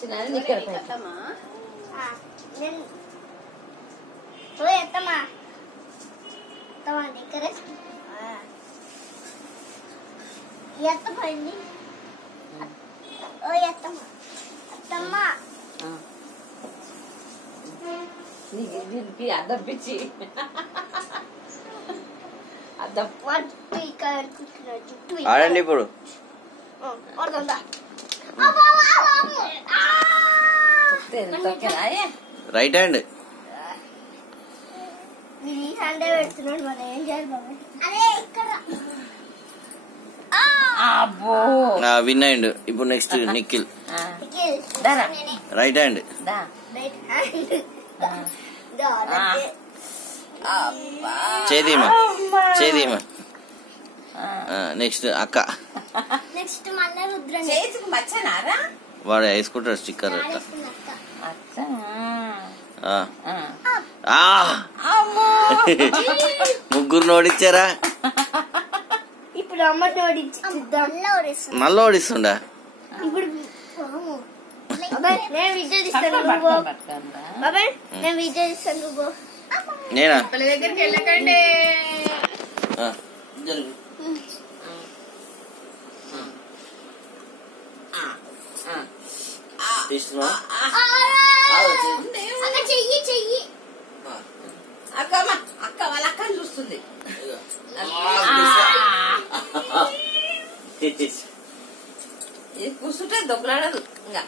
చిన్న నిక్కర ఎత్తమ్మా ఎత్తమ్మా ఎత్తమ్మా నిక్కర ఎత్తపోయింది ఓ ఎత్తమ్మా ఎత్తమ్మా దీనికి అద్దం పిచ్చి అద్దం ఆడండి ఇప్పుడు రైట్ హ్యాండ్ పెడుతున్నాడు మనం ఏం చేయాలి బాబు అదే ఇక్కడ విన్ అయ్యిండు ఇప్పుడు నెక్స్ట్ నిఖిల్ రైట్ హ్యాండ్ చేదీమా చేదీమా నెక్స్ట్ అక్క నెక్స్ట్ మళ్ళీ రుద్రం మచ్చనారా వాడు వేసుకుంటాడు స్టిక్కర్ ముగ్గురు నోడిచ్చారా ఇప్పుడు అమ్మ నోడించి మళ్ళీ ఓడిస్తుండా ఇప్పుడు నేను విజయ్ ఇస్తాను బాబాయ్ నేను విజయ్ ఇస్తాను నువ్వు నేనా పిల్ల దగ్గరికి వెళ్ళకండి తీస్తున్నా చెయ్యి చెయ్యి అక్కమ్మ అక్క వాళ్ళ అక్కని చూస్తుంది ఇది కూర్చుంటే దొబ్బలాడదు ఇంకా